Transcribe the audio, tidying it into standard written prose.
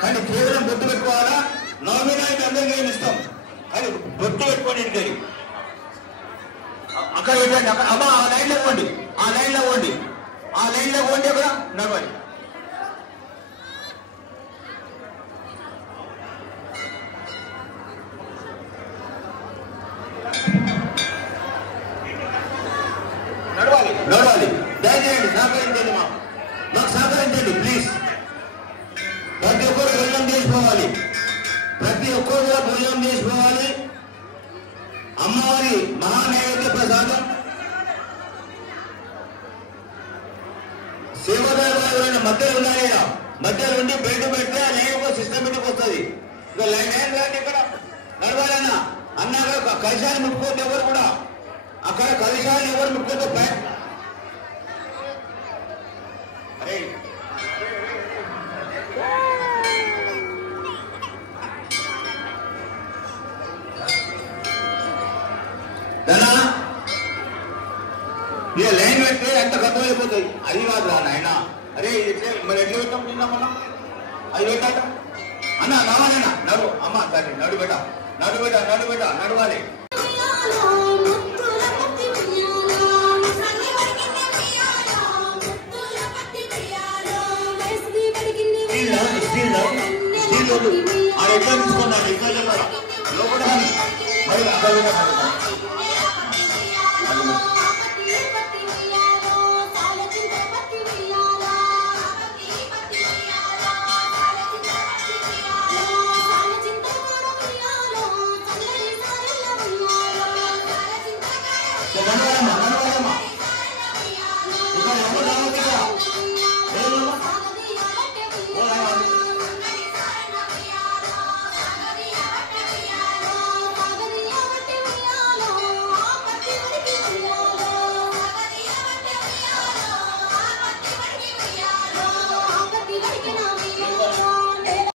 కానీ కేవలం బొట్టు పెట్టుకోవాలా? నామినేట్ అందరికీ ఇస్తాం కానీ బొట్టు పెట్టుకోండి ఇంటికి అక్కడ పెట్టండి. అక్కడ అమ్మా ఆ లైన్లో పోండి, ఆ లైన్లో పోండి, ఆ లైన్లో పోండి. అక్కడ నడవాలి. నడవాలి నడవాలి. దయచేయండి సహకరించండి, మాకు సహకరించండి ప్లీజ్. ప్రతి ఒక్కరు భోజనం చేసుకోవాలి, ప్రతి ఒక్కరు కూడా భోజనం చేసుకోవాలి. అమ్మవారి మహానైవేద్య ప్రసాదం సేవదారులు ఎవరైనా మధ్యలో ఉన్నాయి, మధ్యలో ఉండి బయట పెడితే లైన్ సిస్టమేటిక్ వస్తుంది. ఇక లైన్ రాండి, ఇక్కడ నడవాలన్నా అన్నాక కలశాలు ముట్టుకోవద్దు ఎవరు కూడా. అక్కడ కలశాలు ఎవరు ముట్టుకోవద్దు. అరే దానా ఇక లైన్ పెడితే ఎంత గతం అయిపోతుంది. అది కాదు రా నాయన. అరే మరి ఎట్లా పెట్టాం నిన్న మనం? అది పెట్టాట అన్న రావాలన్నా నడు. అమ్మ సరే నడు బెట, నడు బెట, నడు బెట, నడవాలి. అది ఎట్లా తీసుకున్నాడు? ఎట్లా చెప్పాలి లోపల మరి అక్కడ